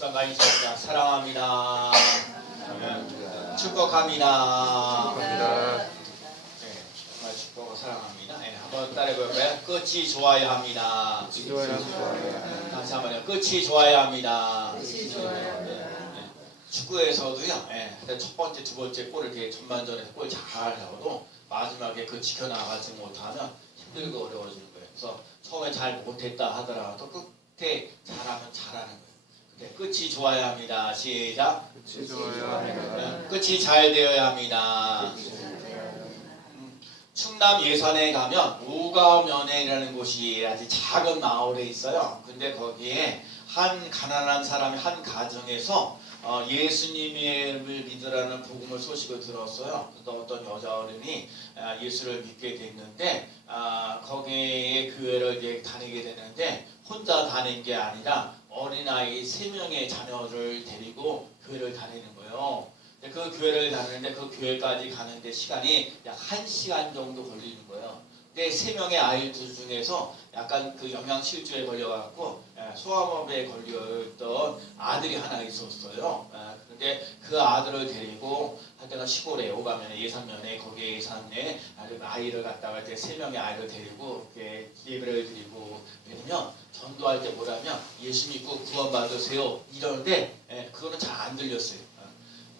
묵상가 있습니다. 사랑합니다. 축복합니다. 네, 정말 축복하고 사랑합니다. 네, 한번 따라해볼까요? 끝이 좋아야 합니다. 다시 한번요. 끝이 좋아야 합니다. 축구에서도요. 첫 번째, 두 번째 골을 이렇게 전반전에서 골 잘 넣어도 마지막에 그 지켜나가지 못하면 힘들고 어려워지는 거예요. 그래서 처음에 잘 못했다 하더라도 끝에 잘하면 잘하는 거예요. 근데 끝이 좋아야 합니다. 시작. 끝이 좋아야 합니다. 끝이 잘 되어야 합니다. 충남 예산에 가면 우가면회라는 곳이 아주 작은 마을에 있어요. 근데 거기에 한 가난한 사람이 한 가정에서 예수님을 믿으라는 복음을 소식을 들었어요. 그래서 어떤 여자 어른이 예수를 믿게 됐는데 거기에 교회를 이제 다니게 되는데 혼자 다닌 게 아니라 어린아이 3명의 자녀를 데리고 교회를 다니는 거예요. 그 교회를 다니는데 그 교회까지 가는데 시간이 약 1시간 정도 걸리는 거예요. 근데 3명의 아이들 중에서 약간 그 영양실조에 걸려갖고 소아마비에 걸렸던 아들이 하나 있었어요. 그런데 그 아들을 데리고 할 때가 시골에 오가면 예산면에 거기에 예산에 아이를 갖다가 이제 3명의 아이를 데리고 예배를 드리고 왜냐면 전도할 때 뭐라면 예수 믿고 구원받으세요 이러는데 그거는 잘 안 들렸어요.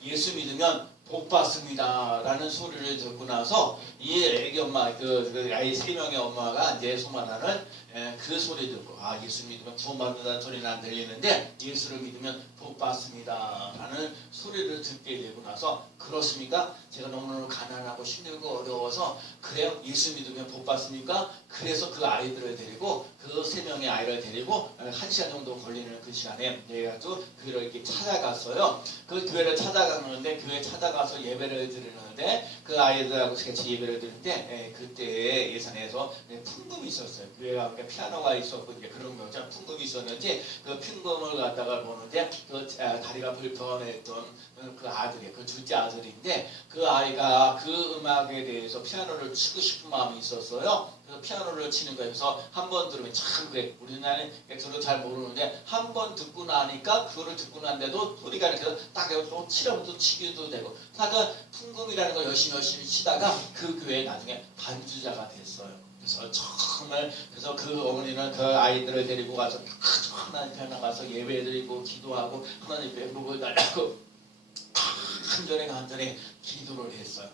예수 믿으면 복 받습니다 라는 소리를 듣고 나서 이 애기 엄마 그 아이 3명의 엄마가 이제 소만하는 그 소리 듣고 예수 믿으면 구원받는다는 소리는 안 들리는데 예수를 믿으면 복 받습니다 라는 소리를 듣게 되고 나서 그렇습니까? 제가 너무너무 가난하고 힘들고 어려워서 그래요? 예수 믿으면 복 받습니까? 그래서 그 아이들을 데리고 그 3명의 아이를 데리고 1시간 정도 걸리는 그 시간에 내가 또 교회를 이렇게 찾아갔어요. 그 교회를 찾아가는데 교회 찾아가서 예배를 드리는데 그 아이들하고 같이 예배를 드리는데 그때 예산에서 풍금이 있었어요. 교회가 피아노가 있었고 이제 그런 거죠. 풍금이 있었는지 그 풍금을 갖다가 보는데 그 다리가 불편했던 그 아들이 그 둘째 아들인데 그 아이가 그 음악에 대해서 피아노를 치고 싶은 마음이 있었어요. 그래서 피아노를 치는 거예요. 그래서 한 번 들으면 참 그래. 우리나라는 저도 잘 모르는데 한 번 듣고 나니까 그거를 듣고 난데도 소리가 이렇게 딱 또 치려면 또 치기도 되고 하여튼 풍금이라는 걸 열심히 치다가 그 교회에 나중에 반주자가 됐어요. 그래서 정말 그래서 그 어머니는 그 아이들을 데리고 가서 하나님 편에 가서 예배드리고 기도하고 하나님 뵙고 달라고 간절히 기도를 했어요.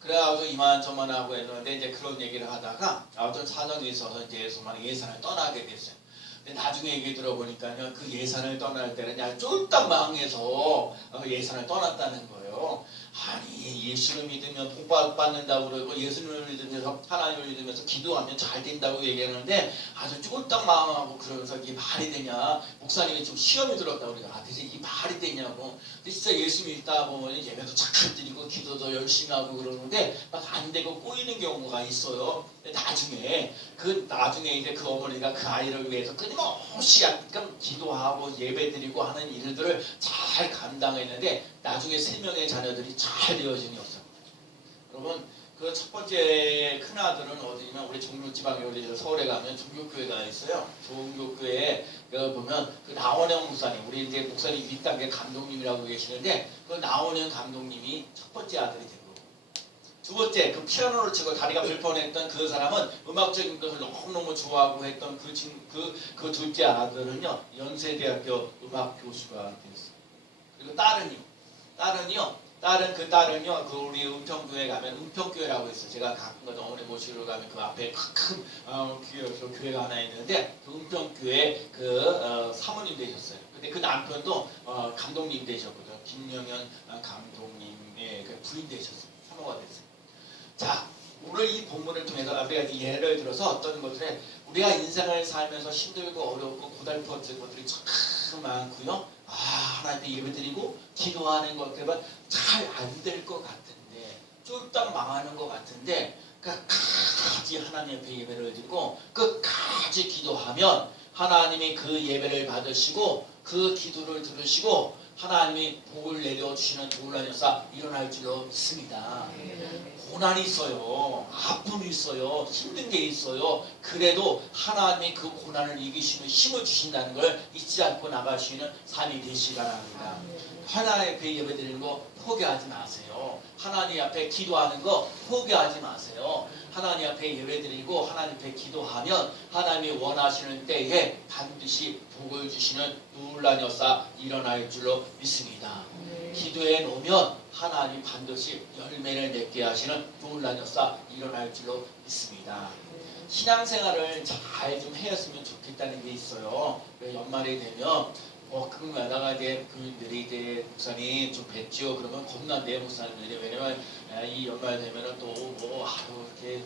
그래가지고 이만저만 하고 했는데 이제 그런 얘기를 하다가 어떤 사정이 있어서 이제 소만 예산을 떠나게 됐어요. 근데 나중에 얘기 들어보니까요, 그 예산을 떠날 때는 그냥 쫄딱 망해서 예산을 떠났다는 거예요. 아니 예수를 믿으면 복 받는다고 그러고 예수를 믿으면서 하나님을 믿으면서 기도하면 잘 된다고 얘기하는데 아주 쫄딱 망하고 그러면서 이게 말이 되냐 목사님이 좀 시험이 들었다고 그래요. 대체 이게 말이 되냐고. 근데 진짜 예수 믿다 보면 예배도 잘 드리고 기도도 열심히 하고 그러는데 막 안 되고 꼬이는 경우가 있어요. 근데 나중에 이제 그 어머니가 그 아이를 위해서 끊임없이 약간 기도하고 예배드리고 하는 일들을 잘 감당했는데 나중에 3명의 자녀들이 잘 되어진 없어요. 여러분 그 첫 번째 큰 아들은 어디냐면 우리 종로지방에 우리 서울에 가면 종교교회가 있어요. 종교교회에 보면 그 나원영 목사님 우리 이제 목사님 윗단계 감독님이라고 계시는데 그 나원영 감독님이 첫 번째 아들이 된 거고 두 번째 그 피아노를 치고 다리가 불편했던 그 사람은 음악적인 것을 너무너무 좋아하고 했던 그 둘째 아들은요 연세대학교 음악 교수가 됐어요. 그리고 딸은요, 그 우리 은평교회 가면 은평교회라고 있어요. 제가 가끔가다 어머니 모시러 가면 그 앞에 큰 교회가 하나 있는데 그 은평교회 사모님 되셨어요. 근데 그 남편도 감독님 되셨거든요. 김영현 감독님의 그 부인 되셨어요. 사모가 됐어요. 자, 오늘 이 본문을 통해서 우리가 예를 들어서 어떤 것들에 우리가 인생을 살면서 힘들고 어렵고 고달퍼진 것들이 참 많고요. 하나님께 예배드리고 기도하는 것 때문에 잘 안 될 것 같은데 쫄딱 망하는 것 같은데 끝까지 하나님 앞에 예배를 드리고 끝까지 기도하면 하나님이 그 예배를 받으시고 그 기도를 들으시고 하나님이 복을 내려주시는 놀라운 역사 일어날 줄로 믿습니다. 고난이 있어요. 아픔이 있어요. 힘든 게 있어요. 그래도 하나님이 그 고난을 이기시는 힘을 주신다는 걸 잊지 않고 나가시는 삶이 되시기 바랍니다. 하나님 앞에 예배드리는 거 포기하지 마세요. 하나님 앞에 기도하는 거 포기하지 마세요. 하나님 앞에 예배드리고 하나님 앞에 기도하면 하나님이 원하시는 때에 반드시 복을 주시는 놀라운 역사 일어날 줄로 믿습니다. 기도해 놓으면 하나님 반드시 열매를 맺게 하시는 놀라운 역사 일어날 줄로 믿습니다. 신앙생활을 잘 좀 했으면 좋겠다는 게 있어요. 연말이 되면 그마다가 이제 교인들이 이제 목사님 좀 뵀죠. 그러면 겁난데 목사님들이 왜냐면 이 연말 되면은 또 이렇게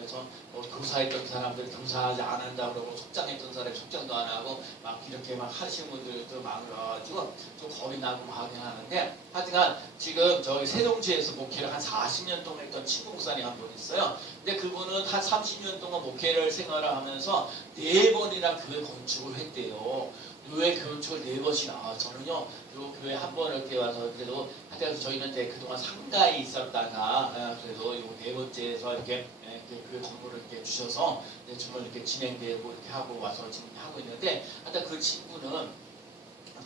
해서 교사했던 사람들 교사하지 안 한다 그러고 속장했던 사람이 속장도 안 하고 막 이렇게 막 하시는 분들도 많아가지고 좀 겁이 나고 하긴 하는데 하여튼간 지금 저희 세종시에서 목회를 한 40년 동안 했던 친구 목사님 한 분 있어요. 근데 그분은 한 30년 동안 목회를 생활을 하면서 4번이나 교회 건축을 했대요. 교회 건축을 4번이나 저는요 요 교회 한 번 이렇게 와서 그래도 하여튼 저희는 이제 그동안 상가에 있었다가 그래도 요 4번째에서 이렇게 교회 건물을 이렇게 주셔서 정말 이렇게 진행되고 이렇게 하고 와서 지금 하고 있는데 하여튼 그 친구는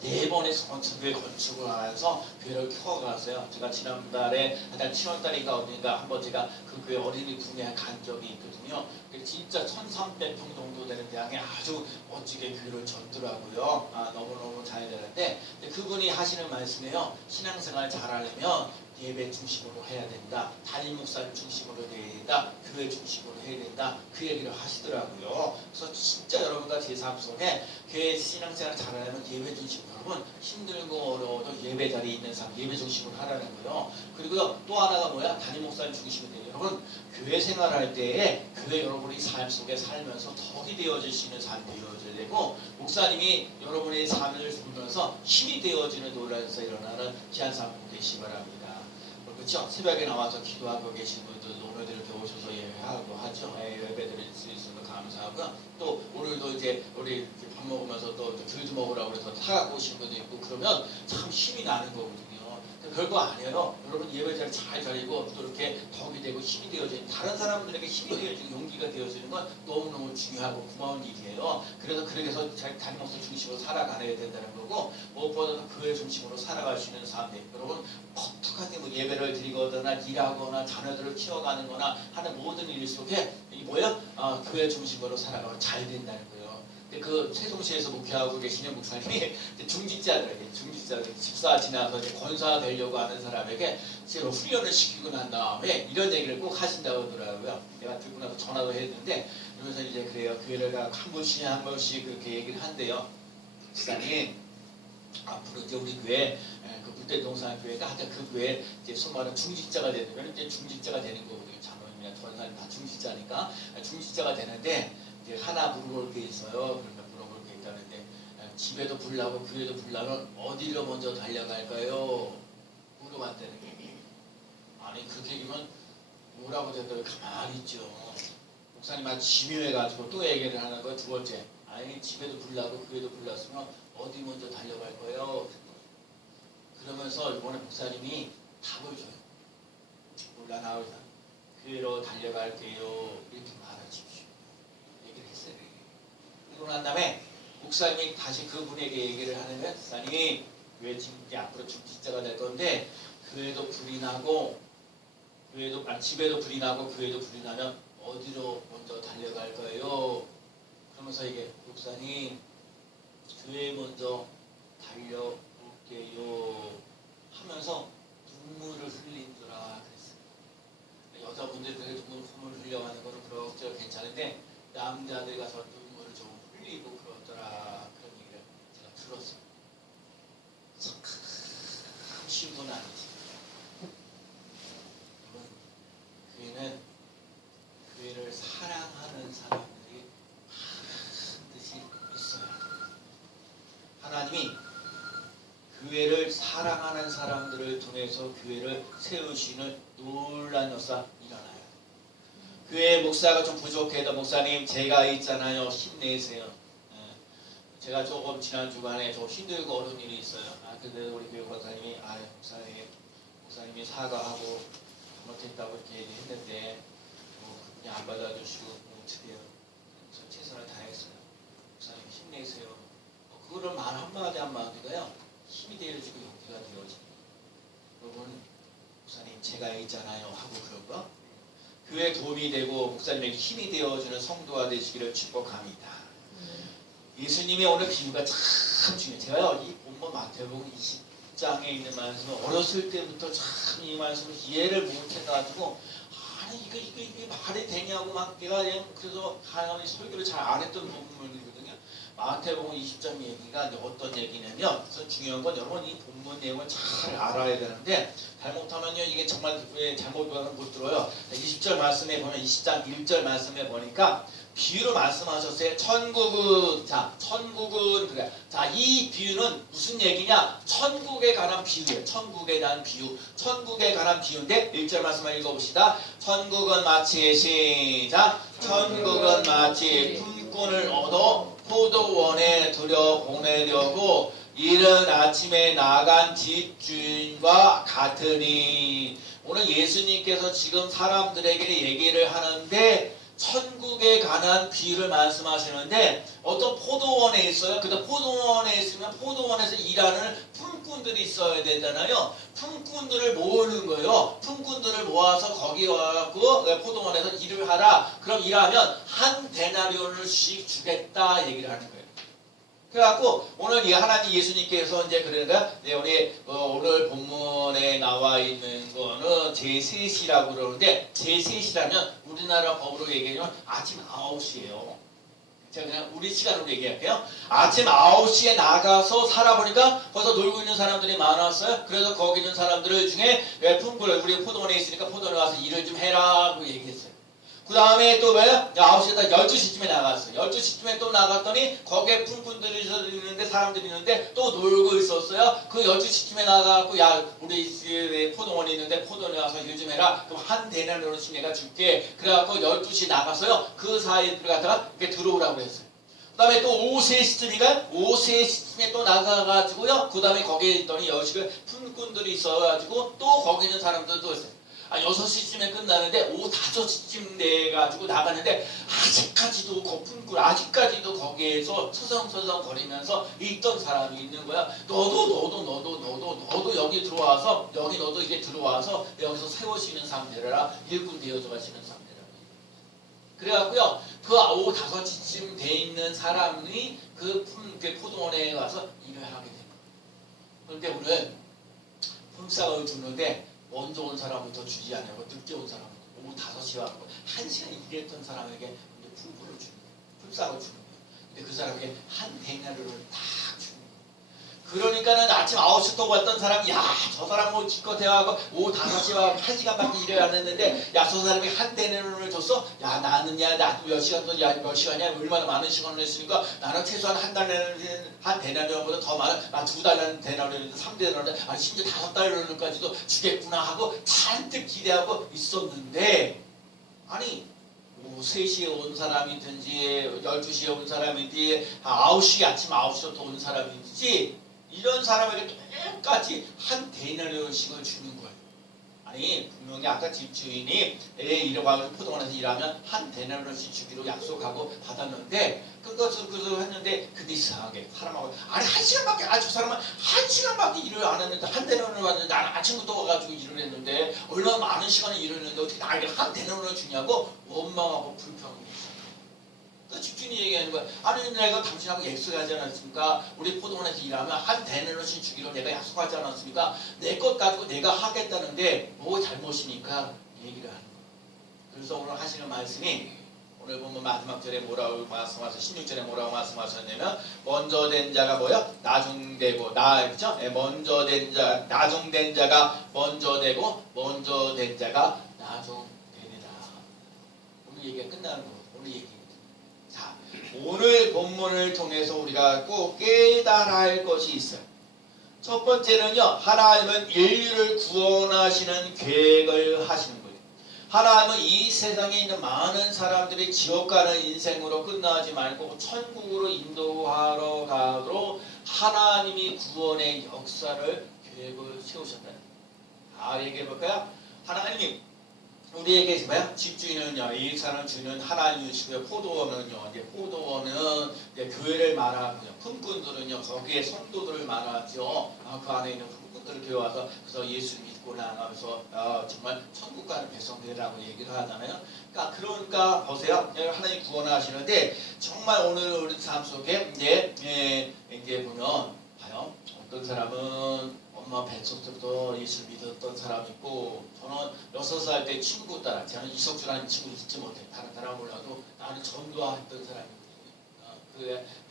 4번의 건축을 하면서 교회를 키워갔어요. 제가 지난달에 한 7월달인가 어딘가 한번 제가 그 교회 어린이 분야에 간 적이 있거든요. 진짜 1300평 정도 되는 대학에 아주 멋지게 교회를 졌더라고요. 너무너무 잘 되는데 그분이 하시는 말씀이에요. 신앙생활 잘하려면 예배 중심으로 해야 된다. 담임 목사를 중심으로 해야 된다. 교회 중심으로 해야 된다. 그 얘기를 하시더라고요. 그래서 진짜 여러분과 제 삶 속에 교회 신앙생활 잘하려면 예배 중심으로 여러분 힘들고 어려워도 예배 자리에 있는 사람 예배 중심으로 하라는 거예요. 그리고 또 하나가 뭐야? 담임 목사를 중심으로 돼요. 여러분 교회 생활할 때에 교회 여러분이 삶 속에 살면서 덕이 되어질 수 있는 삶이 되어져야 되고 목사님이 여러분의 삶을 보면서 힘이 되어지는 놀라서 일어나는 귀한 삶 되시기 바랍니다. 그렇죠? 새벽에 나와서 기도하고 계신 분들도 오늘도 이렇게 오셔서 예배하고 하죠. 예배 드릴 수 있어서 감사하고요. 또 오늘도 이제 우리 밥 먹으면서 또 귤도 먹으라고 해서 사갖고 오신 분도 있고 그러면 참 힘이 나는 거거든요. 별거 아니에요. 여러분 예배자를 잘 드리고 또 이렇게 덕이 되고 힘이 되어지는 다른 사람들에게 힘이 되어지고 용기가 되어지는 건 너무너무 중요하고 고마운 일이에요. 그래서 그렇게 해서 담임 목사 중심으로 살아가야 된다는 거고 무엇보다도 교회 중심으로 살아갈 수 있는 삶. 여러분 어떻게 뭐 예배를 드리거나 일하거나 자녀들을 키워가는 거나 하는 모든 일 속에 이 뭐야? 교회 중심으로 살아가면 잘 된다는 거예요. 근데 그 세종시에서 목회하고 계시는 목사님이 중직자들 집사 지나서 이제 권사 되려고 하는 사람에게 제가 훈련을 시키고 난 다음에 이런 얘기를 꼭 하신다고 하더라고요. 내가 듣고 나서 전화도 했는데 그러면서 이제 그래요. 교회를 한 번씩 그렇게 얘기를 한대요. 목사님 앞으로 이제 우리 교회 그 불대동산 교회가 하여튼 그 교회 이제 소말은 중직자가 되면 이제 중직자가 되는 거거든요. 장로님이나 권사님 다 중직자니까 중직자가 되는데 이제 하나 물어볼 게 있어요. 그러니까 물어볼 게 있다는데 집에도 불나고 교회도 불나면 어디로 먼저 달려갈까요? 물어봤다는 게 아니 그렇게 얘기면 뭐라고 대답을 가만히 있죠. 목사님 아주 집요해가지고 또 얘기를 하는 거 두 번째 아니 집에도 불나고 교회도 불났으면 어디 먼저 달려갈 거예요? 그러면서 이번에 목사님이 답을 줘요. 몰라 나오자 교회로 달려갈게요. 이렇게 말하십시오. 얘기를 했어요. 그러고 난 다음에 목사님이 다시 그분에게 얘기를 하면 목사님 교회 이제 앞으로 중직자가 될 건데 교회도 불이 나고 집에도 불이 나고 교회도 불이 나면 어디로 먼저 달려갈 거예요? 그러면서 이게 목사님 교회 먼저 달려올게요 하면서 눈물을 흘리더라 그랬어요. 여자분들 그래 눈물을 흘려가는 거는 그럭저럭 괜찮은데 남자들 가서 눈물을 좀 흘리고 그러더라 그런 얘기를 제가 들었어요. 참 쉬운 건 아니지. 교회는 교회를 사랑하는 사람들이 반드시 있어요. 하나님이 교회를 사랑하는 사람들을 통해서 교회를 세우시는 놀라운 역사 일어나요. 교회 목사가 좀 부족해도 목사님 제가 있잖아요. 힘내세요. 제가 조금 지난 주간에 좀 힘들고 어려운 일이 있어요. 근데 우리 교육 권사님이 목사님이 사과하고 잘못했다고 이렇게 얘기했는데 그분이 안 받아주시고 어떡해요. 그래서 최선을 다했어요. 목사님 힘내세요. 그거를 말 한마디 한마디가요 힘이 되어지고 용기가 되어지고 여러분 목사님 제가 있잖아요 하고 그런 거 교회에 도움이 되고 목사님에게 힘이 되어주는 성도가 되시기를 축복합니다. 예수님의 오늘 비유가 참 중요해요. 제가요 이 본문 마태복음 20장에 있는 말씀을 어렸을 때부터 참 이 말씀을 이해를 못해가지고 아니 이게 말이 되냐고 막 내가 그래서 하나님 설교를 잘 안 했던 부분이거든요. 마태복음 20장 얘기가 어떤 얘기냐면 그래서 중요한 건 여러분 이 본문 내용을 잘 알아야 되는데 잘못하면요 이게 정말 잘못 못 들어요. 20절 말씀에 보면 20장 1절 말씀에 보니까 비유로 말씀하셨어요. 천국은 그래. 이 비유는 무슨 얘기냐? 천국에 관한 비유예요. 천국에 대한 비유. 천국에 관한 비유인데 1절 말씀을 읽어봅시다. 천국은 마치 시작. 천국은 마치 품꾼을 얻어 포도원에 들여보내려고 이른 아침에 나간 집주인과 같으니. 오늘 예수님께서 지금 사람들에게 얘기를 하는데 천국에 관한 비유를 말씀하시는데 어떤 포도원에 있어요. 근데 포도원에 있으면 포도원에서 일하는 품꾼들이 있어야 되잖아요. 품꾼들을 모으는 거예요. 품꾼들을 모아서 거기 와갖고 포도원에서 일을 하라. 그럼 일하면 한 데나리온을씩 주겠다 얘기를 하는 거예요. 그래갖고 오늘 이 하나님 예수님께서 이제 그러니까 우리 오늘 본문에 나와 있는 거는 제3시라고 그러는데 제3시라면 우리나라 법으로 얘기하면 아침 9시예요. 제가 그냥 우리 시간으로 얘기할게요. 아침 9시에 나가서 살아보니까 벌써 놀고 있는 사람들이 많았어요. 그래서 거기 있는 사람들 중에 품꾼을 우리 포도원에 있으니까 포도원에 와서 일을 좀 해라고 얘기했어요. 그 다음에 또 뭐예요? 9시에다 12시쯤에 나갔어요. 12시쯤에 또 나갔더니 거기에 품꾼들이 있는데 사람들이 있는데 또 놀고 있었어요. 그 12시쯤에 나가고 야 우리 포도원이 있는데 포도원에 와서 일 좀 해라. 그럼 한 데나리온씩 내가 줄게. 그래갖고 12시 나가서요. 그 사이에 들어갔다가 이렇게 들어오라고 했어요. 그 다음에 또 오후 3시쯤인가? 오후 3시쯤에 또 나가가지고요. 그 다음에 거기에 있더니 여식을 품꾼들이 있어가지고 또 거기 있는 사람들도 있어요. 6시쯤에 끝나는데 오후 5시쯤 돼가지고 나가는데 아직까지도 거품꾼 아직까지도 거기에서 서성서성 거리면서 있던 사람이 있는 거야. 너도 여기 들어와서 여기 너도 이제 들어와서 여기서 세워지는 삶 되라. 일꾼 되어져 가시는 삶 되라. 그래갖고요 그 오후 5시쯤 돼 있는 사람이 그 포도원에 가서 일을 하게 됩니다. 그런데 오늘 품삯을 주는데 먼저 온 사람부터 주지 않고 늦게 온 사람부터 오후 5시에 왔고 1시간 일했던 사람에게 품꾼을 주는 거예요. 품삯을 주는 거예요. 근데 그 사람에게 한 데나리온을 딱 주는 거예요. 그러니까는 아침 9시부터 왔던 사람이 야 저 사람 뭐 기껏 대화하고 오후 5시에 와서 1시간밖에 일을 안 했는데 야 저 사람이 한 데나리온을 줬어? 야 나도 몇 시간 또 몇 시간이야 얼마나 많은 시간을 했으니까 나는 최소한 한 데나리온보다 더 많은 2달 데나리온 3데나리온 아니 심지어 5달러까지도 주겠구나 하고 잔뜩 기대하고 있었는데 아니 뭐 3시에 온 사람이든지 12시에 온 사람이든지 아침 9시부터 온 사람이든지 이런 사람에게 똑같이 한 데나리온씩을 주는 거예요. 아니 분명히 아까 집주인이 이러고 포도원에서 일하면 한 데나리온씩 주기로 약속하고 받았는데 그것을 했는데 근데 이상하게 사람하고 아니 1시간밖에 저 사람은 1시간밖에 일을 안 했는데 한 데나리온을 받는데 나는 아침부터 와가지고 일을 했는데 얼마나 많은 시간을 일을 했는데 어떻게 나에게 한 데나리온을 주냐고 원망하고 불평하고 그 집주인이 얘기하는 거야. 아니 내가 당신하고 약속하지 않았습니까? 우리 포도원에서 일하면 한 데나리온씩 주기로 내가 약속하지 않았습니까? 내 것 가지고 내가 하겠다는데 뭐 잘못이니까 얘기를 하는 거야. 그래서 오늘 하시는 말씀이 오늘 보면 마지막 절에 뭐라고 말씀하셔 16절에 뭐라고 말씀하셨냐면 먼저 된 자가 뭐야? 나중되고 그렇죠? 먼저 된 자 나중된 자가 먼저 되고 먼저 된 자가 나중되리라. 오늘 얘기가 끝나는 거고 오늘 얘기. 자, 오늘 본문을 통해서 우리가 꼭 깨달아야 할 것이 있어요. 첫 번째는요, 하나님은 인류를 구원하시는 계획을 하시는 거예요. 하나님은 이 세상에 있는 많은 사람들이 지옥 가는 인생으로 끝나지 말고 천국으로 인도하러 가도록 하나님이 구원의 역사를 계획을 세우셨다는 거예요. 얘기해 볼까요? 하나님 우리에게 뭐야? 집주인은요, 이 사람 주는 하나님이시고요. 포도원은요, 이제 포도원은 이제 교회를 말하고요. 품꾼들은요, 거기에 성도들을 말하죠. 그 안에 있는 품꾼들을 교회와서 그래서 예수 믿고 나가면서 정말 천국 가는 백성들이라고 얘기를 하잖아요. 그러니까 보세요. 하나님 구원하시는데 정말 오늘 우리 삶 속에 이제 보면 봐요. 어떤 사람은 엄마 뱃속부터 예수를 믿었던 사람이 있고, 저는 6살 때 친구 따라, 저는 이석주라는 친구를 잊지 못해. 다른 사람 몰라도 나는 전도했던 사람이거든요.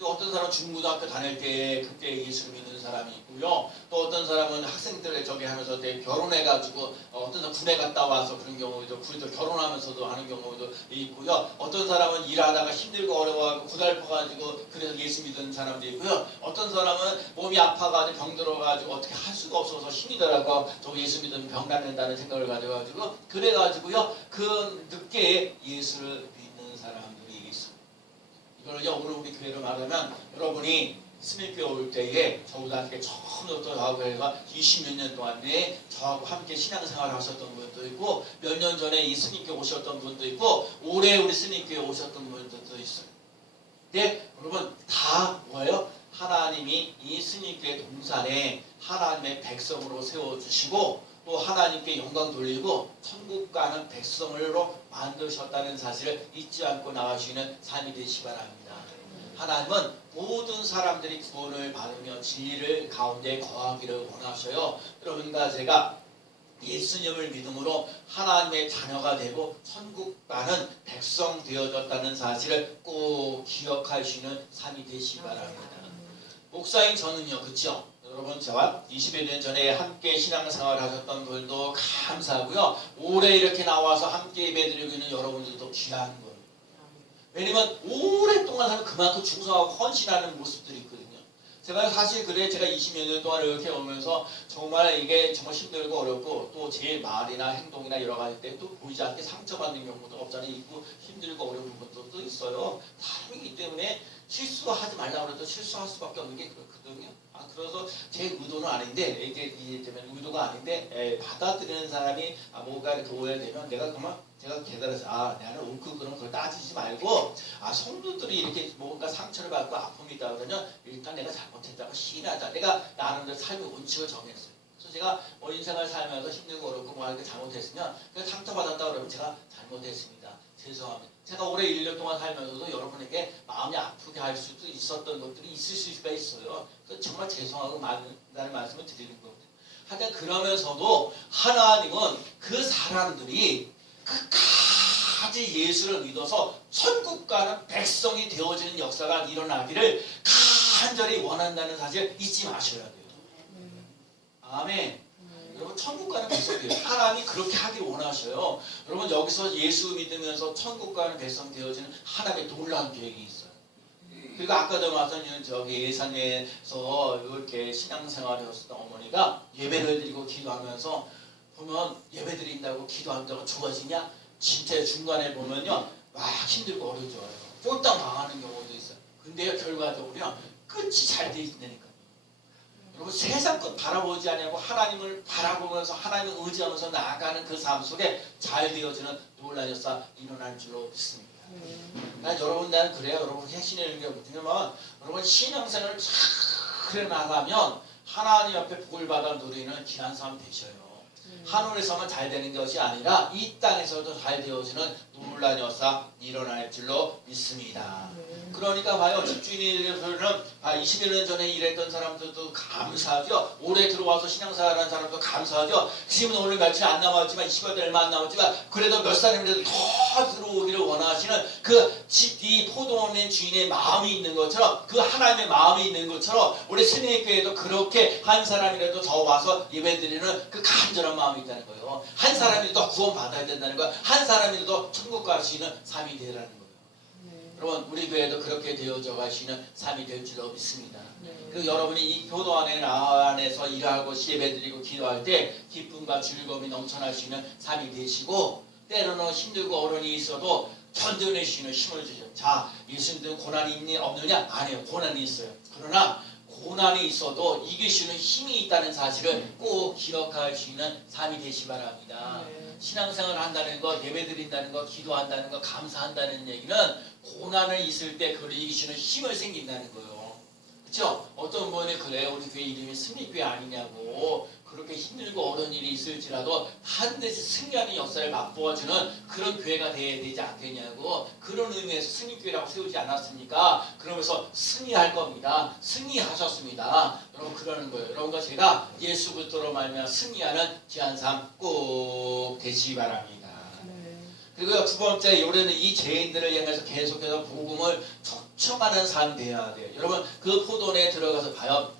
어떤 사람은 중고등학교 다닐 때 그때 예수를 믿는 사람이 있고요. 또 어떤 사람은 학생들의 저기 하면서 결혼해가지고 어떤 사람 군에 갔다 와서 그런 경우도 결혼하면서도 하는 경우도 있고요. 어떤 사람은 일하다가 힘들고 어려워가지고 고달퍼가지고 그래서 예수 믿는 사람도 있고요. 어떤 사람은 몸이 아파가지고 병들어가지고 어떻게 할 수가 없어서 힘이 들어가고 저 예수 믿으면 병 낫는다는 생각을 가져가지고 그래가지고요. 그 늦게 예수를 믿는 사람들이 있습니다. 이걸요 오늘 우리 교회로 말하면 여러분이 스님교회 올 때에 저보다 함께 처음부터 저하고 해서 20몇 년 동안에 저하고 함께 신앙생활을 하셨던 분도 있고 몇 년 전에 이 스님교회 오셨던 분도 있고 올해 우리 스님교회 오셨던 분들도 있어요. 근데 여러분 다 뭐예요? 하나님이 이 스님교회 동산에 하나님의 백성으로 세워주시고 또 하나님께 영광 돌리고 천국 가는 백성으로 만드셨다는 사실을 잊지 않고 나가시는 삶이 되시기 바랍니다. 하나님은 모든 사람들이 구원을 받으며 진리를 가운데 거하기를 원하셔요. 여러분과 제가 예수님을 믿음으로 하나님의 자녀가 되고 천국 가는 백성 되어졌다는 사실을 꼭 기억하시는 삶이 되시기 바랍니다. 목사인 저는요, 그쵸? 여러분 저와 20여 년 전에 함께 신앙생활을 하셨던 분들도 감사하고요. 올해 이렇게 나와서 함께 예배드리고 있는 여러분들도 귀한 거예요. 왜냐면 오랫동안 하면 그만큼 충성하고 헌신하는 모습들이 있거든요. 제가 사실 그래 제가 20여 년 동안 이렇게 오면서 정말 이게 정말 힘들고 어렵고 또 제 말이나 행동이나 여러 가지 때 또 보이지 않게 상처받는 경우도 없잖아요. 있고 힘들고 어려운 것도 있어요. 사람이기 때문에 실수하지 말라고 해도 실수할 수밖에 없는 게 그렇거든요. 그래서 제 의도는 아닌데 이게 되면 의도가 아닌데 받아들이는 사람이 뭐가 이렇게 오해되면 내가 그만 제가 계단에서 나는 옳고 그런 걸 따지지 말고 성도들이 이렇게 뭔가 상처를 받고 아픔이 있다 그러면 일단 내가 잘못했다고 시인하자. 내가 나름대로 삶의 원칙을 정했어요. 그래서 제가 인생을 살면서 힘들고 어렵고 뭐 이렇게 잘못했으면 상처받았다 그러면 제가 잘못했습니다. 죄송합니다. 제가 올해 1년 동안 살면서도 여러분에게 마음이 아프게 할 수도 있었던 것들이 있을 수가 있어요. 그래서 정말 죄송하고 많다는 말씀을 드리는 겁니다. 하여튼 그러면서도 하나님은 그 사람들이 끝까지 예수를 믿어서 천국 가는 백성이 되어지는 역사가 일어나기를 간절히 원한다는 사실 잊지 마셔야 돼요. 아멘. 여러분 천국 가는 백성이에요. 하나님이 그렇게 하길 원하셔요. 여러분 여기서 예수 믿으면서 천국 가는 백성 되어지는 하나님의 놀라운 계획이 있어요. 그리고 아까도 말씀드린 저기 예산에서 이렇게 신앙생활을 하셨던 어머니가 예배를 드리고 기도하면서 보면 예배 드린다고 기도한다고 좋아지냐? 진짜 중간에 보면요 막 힘들고 어려워져요. 쫄딱 망하는 경우도 있어요. 근데 결과적으로 끝이 잘 돼 있다니까. 여러분 세상 것 바라보지 않냐고 하나님을 바라보면서 하나님을 의지하면서 나아가는 그 삶 속에 잘 되어지는 놀라운 역사 일어날 줄로 믿습니다. 나는 그래요. 여러분 핵심을 얘기하면 여러분 신앙생활을 잘 나가면 하나님 앞에 복을 받아 누리는 귀한 삶 되셔요. 하늘에서만 잘 되는 것이 아니라 이 땅에서도 잘 되어지는 놀라운 역사 일어날 줄로 믿습니다. 그러니까 봐요. 집주인들은 21년 전에 일했던 사람들도 감사하죠. 올해 들어와서 신앙생활하는 사람도 감사하죠. 지금은 오늘 며칠 안 남았지만 20여 대 얼마 안 남았지만 그래도 몇 사람이라도 더 들어오기를 원하시는 이 포도원의 주인의 마음이 있는 것처럼 그 하나님의 마음이 있는 것처럼 우리 스님교회도 그렇게 한 사람이라도 더 와서 예배드리는 그 간절한 마음이 있다는 거예요. 한 사람이라도 구원 받아야 된다는 거예요. 한 사람이라도 천국 갈 수 있는 삶이 되라는 거예요. 여러분 우리 교회도 그렇게 되어져 가시는 삶이 될 줄로 믿습니다. 그리고 여러분이 이 교도 안에서 일하고 예배드리고 기도할 때 기쁨과 즐거움이 넘쳐날 수 있는 삶이 되시고 때로는 힘들고 어려움이 있어도 견뎌내시는 힘을 주죠. 자, 예수님들은 고난이 있니 없느냐? 아니에요. 고난이 있어요. 그러나 고난이 있어도 이길 수 있는 힘이 있다는 사실을 꼭 기억할 수 있는 삶이 되시 바랍니다. 신앙생활을 한다는 것, 예배드린다는 것, 기도한다는 것, 감사한다는 얘기는 고난을 있을 때 그걸 이기시는 힘을 생긴다는 거예요. 그렇죠? 어떤 분이 그래요. 우리 교회 이름이 승리교회 아니냐고. 그렇게 힘들고 어려운 일이 있을지라도 반드시 승리하는 역사를 맛보아주는 그런 교회가 되어야 되지 않겠냐고. 그런 의미에서 승리교회라고 세우지 않았습니까? 그러면서 승리할 겁니다. 승리하셨습니다. 여러분 그러는 거예요. 여러분과 제가 예수 그리스도로 말미암아 승리하는 귀한 삶 꼭 되시기 바랍니다. 그리고 두 번째, 요래는 이 죄인들을 향해서 계속해서 복음을 촉청하는 삶이 되어야 돼요. 여러분 그 포도원에 들어가서 봐요.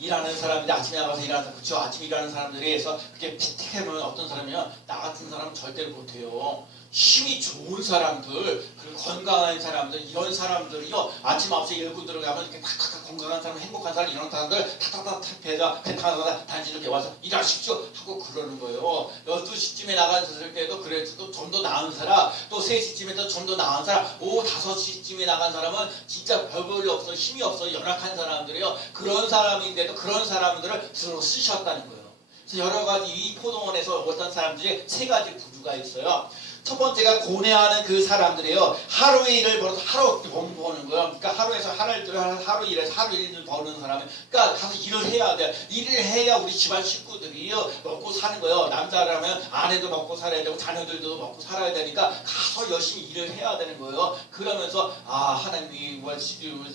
일하는 사람인데 아침에 나가서 일하는 사람, 그렇죠? 아침에 일하는 사람들이 해서 그렇게 피튀하면 어떤 사람이면 나 같은 사람은 절대로 못해요. 힘이 좋은 사람들, 그리고 건강한 사람들, 이런 사람들이요 아침 9시에 일고 들어가면 이렇게 탁탁탁 건강한 사람, 행복한 사람, 이런 사람들 탁탁탁 탁배자 배타다가 단지 이렇게 와서 일하십시오 하고 그러는 거예요. 12시쯤에 나갔을 때도 그래도 좀 더 나은 사람, 또 3시쯤에도 좀 더 나은 사람, 오후 5시쯤에 나간 사람은 진짜 별볼이 없어, 힘이 없어, 연약한 사람들이요. 그런 사람인데도 그런 사람들을 주로 쓰셨다는 거예요. 그래서 여러 가지 이 포동원에서 어떤 사람들이 세 가지 부류가 있어요. 첫 번째가 고뇌하는 그 사람들이에요. 하루의 일을 벌어서 하루 버는 거예요. 그러니까 하루에서 하루 일해서 하루 일을 버는 사람은 그러니까 가서 일을 해야 돼요. 일을 해야 우리 집안 식구들이요 먹고 사는 거예요. 남자라면 아내도 먹고 살아야 되고 자녀들도 먹고 살아야 되니까 가서 열심히 일을 해야 되는 거예요. 그러면서 하나님이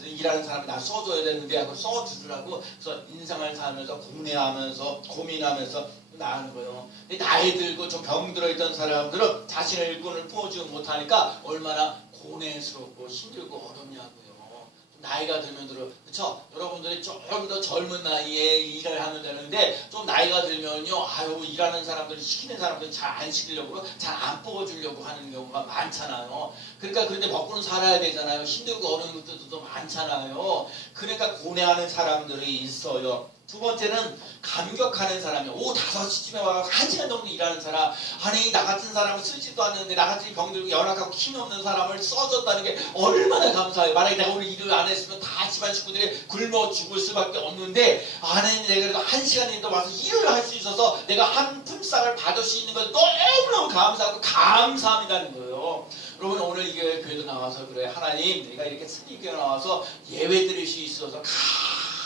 일하는 사람이 나 써줘야 되는데 하고 써주더라고. 그래서 인생을 살면서 고뇌하면서 고민하면서 나가는 거예요. 나이 들고 좀 병 들어있던 사람들은 자신의 일꾼을 포주지 못하니까 얼마나 고뇌스럽고 힘들고 어렵냐고요. 나이가 들면 그렇죠? 여러분들이 조금 더 젊은 나이에 일을 하면 되는데 좀 나이가 들면요, 일하는 사람들, 시키는 사람들 잘 안 시키려고, 잘 안 뽑아주려고 하는 경우가 많잖아요. 그러니까 그런데 먹고는 살아야 되잖아요. 힘들고 어려운 것들도 많잖아요. 그러니까 고뇌하는 사람들이 있어요. 두 번째는 감격하는 사람이에요. 오후 5시쯤에 와서 1시간 정도 일하는 사람. 아니 나 같은 사람은 쓰지도 않는데 나같이 병들고 연약하고 힘이 없는 사람을 써줬다는 게 얼마나 감사해요. 만약에 내가 오늘 일을 안 했으면 다 집안 식구들이 굶어 죽을 수밖에 없는데 아니 내가 그래도 1시간이라도 와서 일을 할 수 있어서 내가 한 품삯을 받을 수 있는 걸 너무너무 감사하고 감사합니다는 거예요. 여러분 오늘 이 교회도 나와서 그래 하나님 내가 이렇게 승리교회 나와서 예배 드릴 수 있어서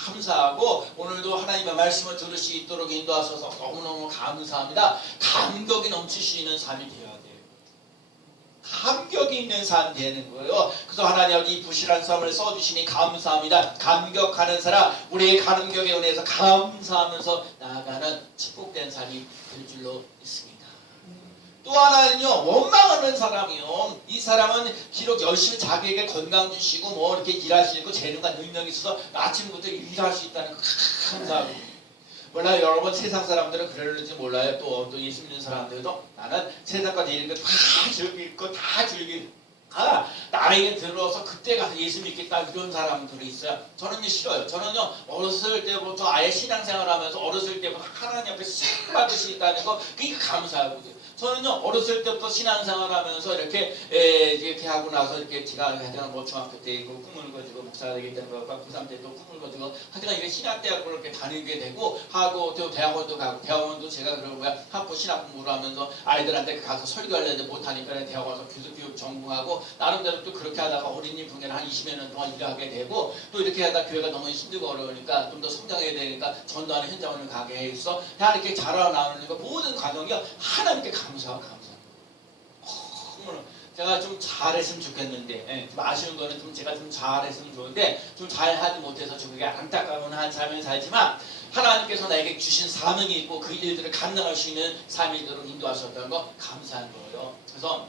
감사하고 오늘도 하나님의 말씀을 들을 수 있도록 인도하셔서 너무너무 감사합니다. 감격이 넘칠 수 있는 삶이 되어야 돼요. 감격이 있는 삶이 되는 거예요. 그래서 하나님 이 부실한 삶을 써주시니 감사합니다. 감격하는 사람, 우리의 감격에 은혜해서 감사하면서 나아가는 축복된 삶이 될 줄로 믿습니다. 또 하나는요, 원망하는 사람이요. 이 사람은 비록 열심히 자기에게 건강 주시고 뭐 이렇게 일할 수 있고 재능과 능력이 있어서 아침부터 일할 수 있다는 거 감사하고. 몰라요, 여러분 세상 사람들은 그럴지 몰라요. 또 예수 믿는 사람들도 나는 세상까지 이런 거 다 즐길 거 다 즐길. 나에게 들어서 그때 가서 예수 믿겠다 이런 사람들이 있어요. 저는요 싫어요. 저는요 어렸을 때부터 아예 신앙생활하면서 어렸을 때부터 하나님 앞에 씩 받을 수 있다는 거 그게 감사하거든요. 저는요 어렸을 때부터 신앙생활하면서 이렇게 하고 나서 이렇게 제가 하여튼 뭐 중학교 때 그 꿈을 가지고 목사가 되겠다는 거, 고3 때 또 꿈을 가지고 하여튼 이렇게 신학대학을 이렇게 다니게 되고 하고 또 대학원도 가고 대학원도 제가 그런 거야 학부 신학 공부를 하면서 아이들한테 가서 설교하려는데 못하니까 대학원 가서 교육 전공하고 나름대로 또 그렇게 하다가 어린이 분야를 한 20여 년 동안 일하게 되고 또 이렇게 하다 교회가 너무 힘들고 어려우니까 좀 더 성장해야 되니까 전도하는 현장을 가게 해서 이렇게 자라나오는 거 모든 과정이 하나님께 감사하고 제가 좀 잘했으면 좋겠는데 좀 아쉬운 거는 좀 제가 좀 잘했으면 좋은데 좀 잘하지 못해서 좀 그게 안타까운 한 삶을 살지만 하나님께서 나에게 주신 사명이 있고 그 일들을 감당할 수 있는 삶이 되도록 인도하셨다는 거 감사한 거예요. 그래서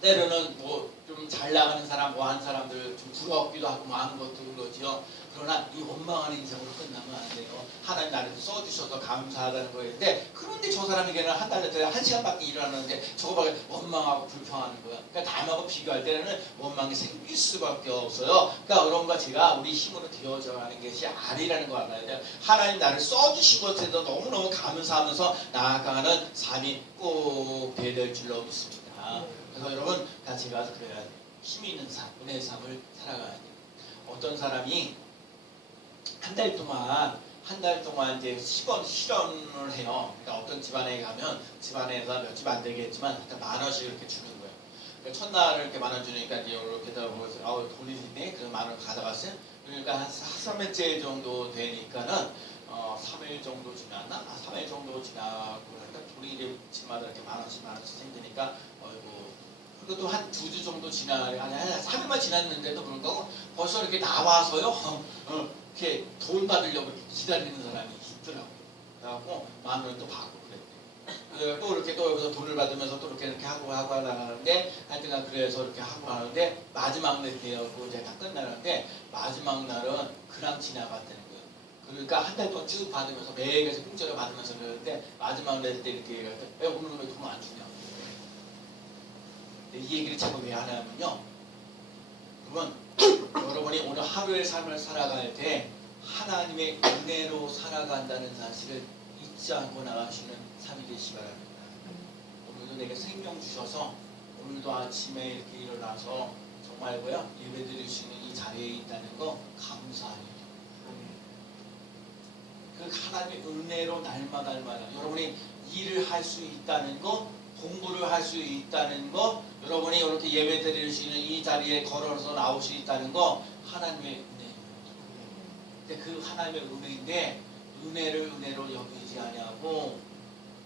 때로는 뭐 좀 잘 나가는 사람, 뭐 하는 사람들 좀 부럽기도 하고 뭐 하는 것도 그러지요. 그러나 이 원망하는 인생으로 끝나면 안 돼요. 하나님 나를 써주셔서 감사하다는 거였는데, 그런데 저 사람에게는 한 달 내에 1시간밖에 일하는데 저거밖에 원망하고 불평하는 거야. 그러니까 남하고 비교할 때는 원망이 생길 수밖에 없어요. 그러니까 여러분과 제가 우리 힘으로 되어져가는 것이 아니라는 거 알아야 돼요. 하나님 나를 써주신 것에도 너무너무 감사하면서 나아가는 삶이 꼭 되될 줄로 믿습니다. 그래서 여러분 같이 가서 그래야 돼요. 힘이 있는 삶, 은혜의 삶을 살아가야 돼요. 어떤 사람이 한 달 동안 이제 실현을 해요. 그러니까 어떤 집안에 가면 집안에서 몇 집 안 되겠지만 일단 10,000원씩 이렇게 주는 거예요. 그러니까 첫날을 이렇게 10,000원 주니까 이제 이렇게 다 보면서 아우 돈이 있네. 그래서 10,000원 가져갔어요. 그러니까 한 3일째 정도 되니까는 3일 정도 지났나? 3일 정도 지나고 그러니까 돈이 이제 집마다 이렇게 10,000원씩 생기니까 어이구. 그것도 한 2주 정도 아니 3일만 지났는데도 불구하고 벌써 이렇게 나와서요. 이렇게 돈 받으려고 이렇게 기다리는 사람이 있더라고요. 그래갖고 10,000원 또 받고 그랬대요. 또 이렇게 또 여기서 돈을 받으면서 또 이렇게 하고 나가는데 하여튼간 그래서 이렇게 하고 하는데 마지막 날 되었고 이제 다 끝나는데 마지막 날은 그냥 지나갔다는 거예요. 그러니까 한 달 동안 쭉 받으면서 매일에서 공짜로 받으면서 그러는데 마지막 날 때 이렇게 얘기할 때 오늘 왜 돈 안 주냐. 이 얘기를 자꾸 왜 하냐면요. 그러면 여러분이 오늘 하루의 삶을 살아갈 때 하나님의 은혜로 살아간다는 사실을 잊지 않고 나가시는 삶이 되시기 바랍니다. 오늘도 내게 생명 주셔서 오늘도 아침에 이렇게 일어나서 정말 예배 드릴 수 있는 이 자리에 있다는 거 감사해요. 그 하나님의 은혜로 날마다 여러분이 일을 할 수 있다는 거, 공부를 할 수 있다는 거, 여러분이 이렇게 예배 드릴 수 있는 이 자리에 걸어서 나올 수 있다는 거 하나님의 은혜예요. 근데 그 하나님의 은혜인데 은혜를 은혜로 여기지 아니하고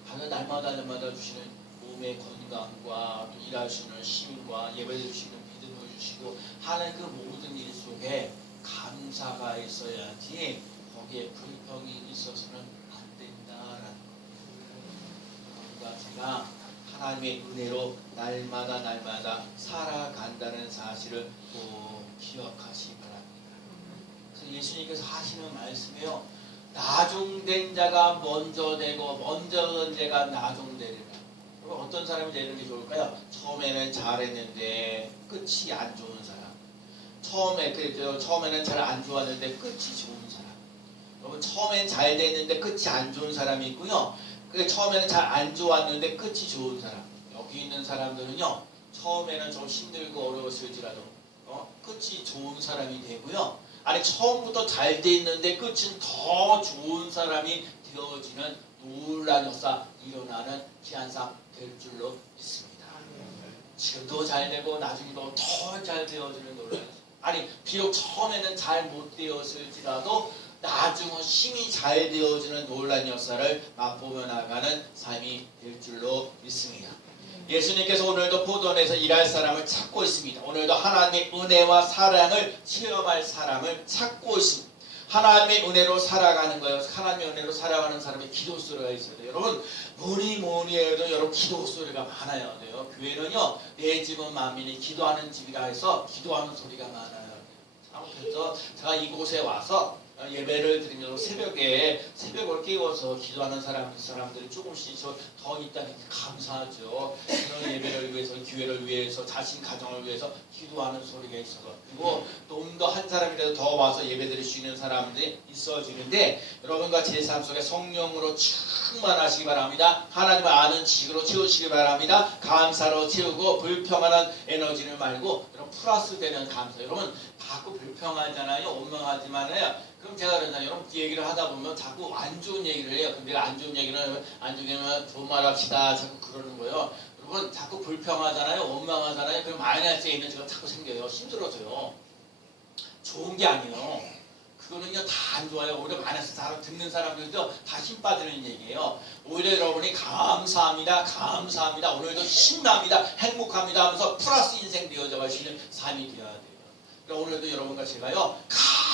하나님 날마다 주시는 몸의 건강과 또 일할 수 있는 힘과 예배 드릴 수 있는 믿음을 주시고 하는 그 모든 일 속에 감사가 있어야지 거기에 불평이 있어서는 안 된다라는 거. 그러니까 제가 하나님의 은혜로 날마다 살아간다는 사실을 꼭 기억하시기 바랍니다. 그래서 예수님께서 하시는 말씀이요. 나중된 자가 먼저 되고 먼저 된 자가 나중되리라. 그럼 어떤 사람이 되는 게 좋을까요? 처음에는 잘했는데 끝이 안 좋은 사람. 처음에는 잘 안 좋았는데 끝이 좋은 사람. 여러분 처음엔 잘 됐는데 끝이 안 좋은 사람이 있고요. 처음에는 잘 안 좋았는데 끝이 좋은 사람. 여기 있는 사람들은요. 처음에는 좀 힘들고 어려웠을지라도 끝이 좋은 사람이 되고요. 아니 처음부터 잘 돼 있는데 끝은 더 좋은 사람이 되어지는 놀라운 역사 일어나는 기한상 될 줄로 믿습니다. 지금도 잘 되고 나중에도 더 잘 되어지는 놀라운 아니 비록 처음에는 잘 못 되었을지라도 나중은 힘이 잘 되어지는 놀라운 역사를 맛보며 나가는 삶이 될 줄로 믿습니다. 예수님께서 오늘도 포도원에서 일할 사람을 찾고 있습니다. 오늘도 하나님의 은혜와 사랑을 체험할 사람을 찾고 있습니다. 하나님의 은혜로 살아가는 거예요. 하나님의 은혜로 살아가는 사람의 기도 소리가 있어야 돼요. 여러분 뭐니 해도 여러분 기도 소리가 많아야 돼요. 교회는요 내 집은 만민이 기도하는 집이라 해서 기도하는 소리가 많아요. 그래서 제가 이곳에 와서 예배를 드리면서 새벽을 깨워서 기도하는 사람들이 조금씩 더 있다니 감사하죠. 이런 예배를 위해서, 교회를 위해서, 자신 가정을 위해서 기도하는 소리가 있어서 그리고 좀 더 한 사람이라도 더 와서 예배 드릴 수 있는 사람들이 있어지는데 여러분과 제 삶 속에 성령으로 충만하시기 바랍니다. 하나님을 아는 지식으로 채우시기 바랍니다. 감사로 채우고 불평하는 에너지를 말고 여러분 플러스 되는 감사. 여러분 자꾸 불평하잖아요. 원망하지만요. 그럼 제가 그러잖아요. 여러분 얘기를 하다 보면 자꾸 안 좋은 얘기를 해요. 그럼 내가 안 좋은 얘기를 좋은 말 합시다. 자꾸 그러는 거예요. 여러분 자꾸 불평하잖아요. 원망하잖아요. 그럼 마이너스 에너지가 자꾸 생겨요. 힘들어져요. 좋은 게 아니에요. 그거는요 다 안 좋아요. 오히려 마이너스 듣는 사람들도 다 힘 빠지는 얘기예요. 오히려 여러분이 감사합니다. 오늘도 신납니다. 행복합니다 하면서 플러스 인생 되어져 가시는 삶이 되어야 돼요. 그러니까 오늘도 여러분과 제가요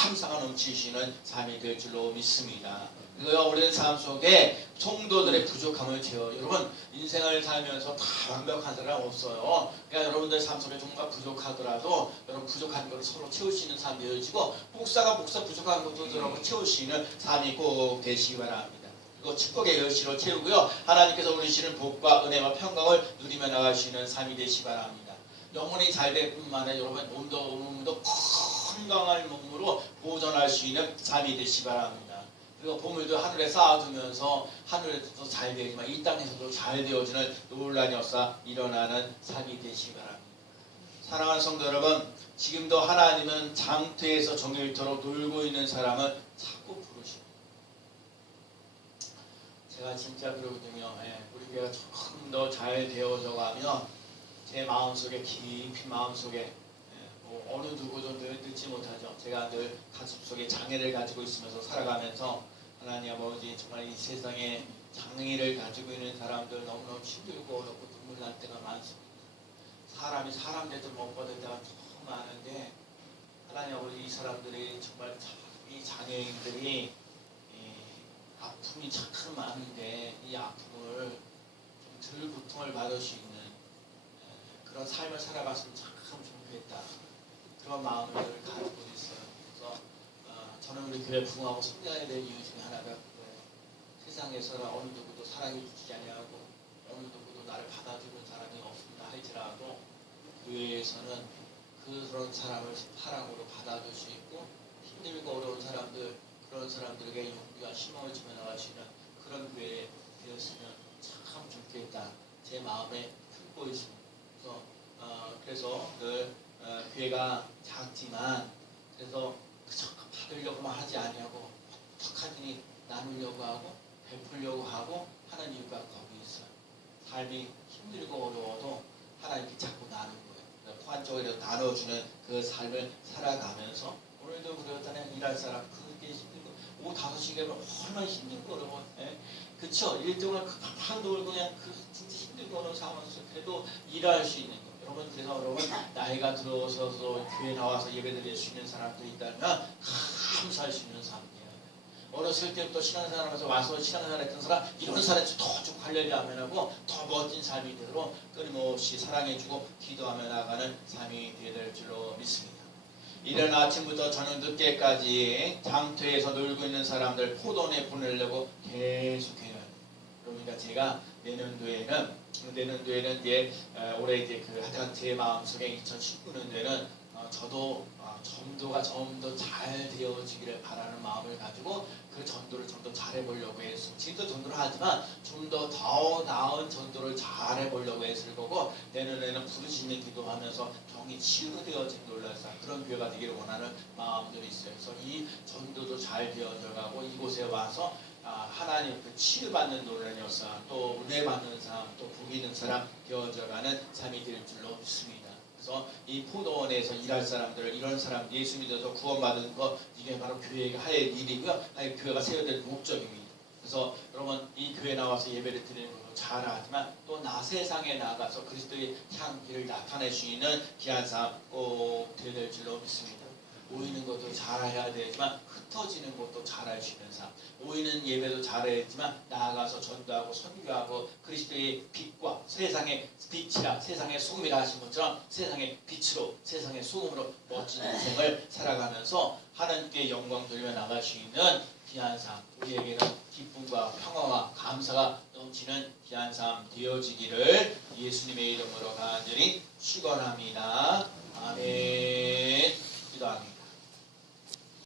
감사가 넘치시는 삶이 될 줄로 믿습니다. 그리고 우리의 삶 속에 성도들의 부족함을 채워. 여러분 인생을 살면서 다 완벽한 사람 없어요. 그러니까 여러분들 삶 속에 정말 부족하더라도 여러분 부족한 것을 서로 채울 수 있는 삶이 되어지고 목사 부족한 것도 여러분 채울 수 있는 삶이 꼭 되시기 바랍니다. 그리고 축복의 열시로 채우고요. 하나님께서 우리시는 복과 은혜와 평강을 누리며 나갈 수 있는 삶이 되시기 바랍니다. 영혼이 잘 될 뿐만 아니라 여러분 몸도 건강한 몸으로 보존할 수 있는 삶이 되시기 바랍니다. 그리고 보물도 하늘에 쌓아두면서 하늘에서도 잘 되지만 이 땅에서도 잘 되어지는 놀라운 역사 일어나는 삶이 되시기 바랍니다. 사랑하는 성도 여러분, 지금도 하나님은 장터에서 정일토록 놀고 있는 사람을 자꾸 부르십니다. 제가 진짜 그러거든요. 우리 교회가 조금 더 잘 되어져 가면 제 마음속에 깊이 마음속에 어느 누구도 늘 듣지 못하죠. 제가 늘 가슴속에 장애를 가지고 있으면서 살아가면서 하나님 아버지 정말 이 세상에 장애를 가지고 있는 사람들 너무너무 힘들고 어렵고 눈물 날 때가 많습니다. 사람이 사람 대도 못 받을 때가 너무 많은데 하나님 아버지 이 사람들이 정말 이 장애인들이 아픔이 참 많은데 이 아픔을 좀 덜 고통을 받을 수 있는 그런 삶을 살아갔으면 참 좋겠다. 그런 마음을 가지고 있어요. 그래서 저는 우리 교회 부흥하고 성장해야 될 이유 중에 하나가 그거예요. 세상에서는 어느 누구도 사랑해 주지 아니하고 어느 누구도 나를 받아주는 사람이 없습니다 할지라도 교회에서는 그런 사람을 사랑으로 받아줄 수 있고 힘들고 어려운 사람들 그런 사람들에게 용기와 희망을 주며 나갈 수 있는 그런 교회 되었으면 참 좋겠다. 제 마음에 품고 있습니다. 그래서 교회가 작지만 그래서 그저 받으려고만 하지 아니하고 어떡하니 나누려고 하고 베풀려고 하고 하는 이유가 거기 있어요. 삶이 힘들고 어려워도 하나님께 자꾸 나누는 거예요. 포환적으로 나눠주는 그 삶을 살아가면서 오늘도 그렇다면 일할 사람 그게 힘들고 오후 5시에 얼마나 힘들고 어려워. 그쵸? 일 동안 팍팍 놀고 그냥 진짜 힘들고 어려운 상황에서 그래도 일할 수 있는 거. 여러분 그래서 여러분 나이가 들어서도 교회 나와서 예배드릴 수 있는 사람들이 있다면 감사할 수 있는 삶이에요. 어렸을 때부터 신앙생활하면서 와서 신앙생활 했던 사람 이런 사람이 더쭉 관련하면 하고 더 멋진 삶이 되도록 끊임없이 사랑해주고 기도하며 나가는 삶이 되어야 될 줄로 믿습니다. 이른 아침부터 저녁 늦게까지 장터에서 놀고 있는 사람들 포도원에 보내려고 계속해요. 그러니까 제가 내년도에는 이제 올해 이제 하여튼 제 마음속에 2019년도에는 저도 전도가 좀 더 잘 되어지기를 바라는 마음을 가지고 그 전도를 좀 더 잘해보려고 했어요. 지금도 전도를 하지만 좀 더 나은 전도를 잘해보려고 했을 거고 내년에는 부르심에 기도하면서 병이 치유되어진 놀라서 그런 교회가 되기를 원하는 마음들이 있어요. 그래서 이 전도도 잘 되어져가고 이곳에 와서 하나님 그 치유받는 놀라는 역사 또 은혜 받는 사람 또 복 있는 사람 되어져가는 삶이 될 줄로 믿습니다. 그래서 이 포도원에서 일할 사람들 이런 사람 예수 믿어서 구원받은 거 이게 바로 교회가 할 일이고요. 교회가 세워야 될 목적입니다. 그래서 여러분 이 교회 나와서 예배를 드리는 것도 잘하지만 또 세상에 나가서 그리스도의 향기를 나타낼 수 있는 귀한 삶 꼭 되어야 될 줄로 믿습니다. 모이는 것도 잘해야 되지만 흩어지는 것도 잘할 수 있는 삶. 모이는 예배도 잘해야지만 나아가서 전도하고 선교하고 그리스도의 빛과 세상의 빛이라 세상의 소금이라 하신 것처럼 세상의 빛으로 세상의 소금으로 멋진 인생을 살아가면서 하나님께 영광 돌려 나갈 수 있는 귀한 삶. 우리에게는 기쁨과 평화와 감사가 넘치는 귀한 삶 되어지기를 예수님의 이름으로 간절히 축원합니다.